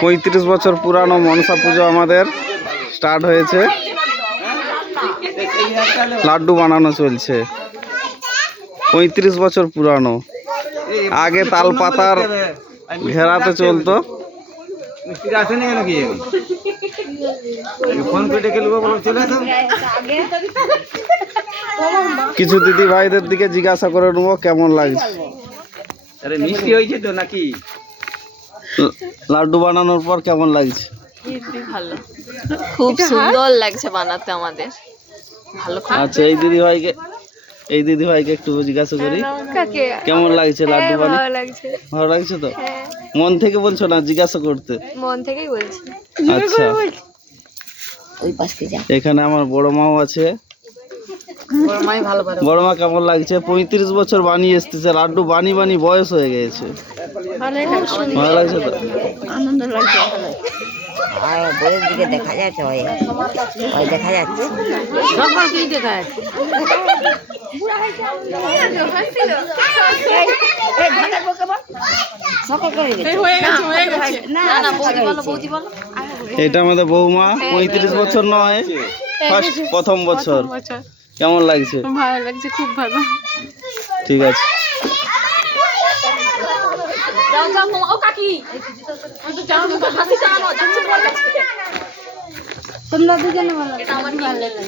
35 বছর পুরানো মনসা পুজো আমাদের স্টার্ট হয়েছে। লাড্ডু বানানো চলছে। 35 বছর পুরানো। আগে তাল পাতার ঘেরাতে চলতো। কিছু দিদি ভাইদের দিকে জিজ্ঞাসা করে নেবো কেমন লাগছে। মিষ্টি হয়েছে তো নাকি? লাড্ডু বানানোর পর কেমন লাগছে? ভালো, খুব সুন্দর লাগছে বানাতে আমাদের। ভালো। আচ্ছা, এই দিদি ভাইকে একটু জিজ্ঞাসা করি কেমন লাগছে লাড্ডু বানাতে? ভালো লাগছে তো? মন থেকে বলছো না, জিজ্ঞাসা করতে? মন থেকেই বলছি। আচ্ছা, এখানে আমার বড় মাও আছে। বড় মা, কেমন লাগছে? 35 বছর বানিয়ে এসতেছে লাড্ডু, বানি বয়স হয়ে গেছে। ভালো লাগছে তো? আনন্দ লাগছে। আর বইয়ের দিকে দেখা যাচ্ছে, ওই দেখা যাচ্ছে, সকলকেই দেখা যাচ্ছে। এটা আমাদের বৌমা, 35 বছর নয়, প্রথম বছর। কেমন লাগছে? ভালো লাগছে, খুব ভালো। ঠিক আছে। তোমরা দুজনে ভালো, এটা আমার ভালো লাগে।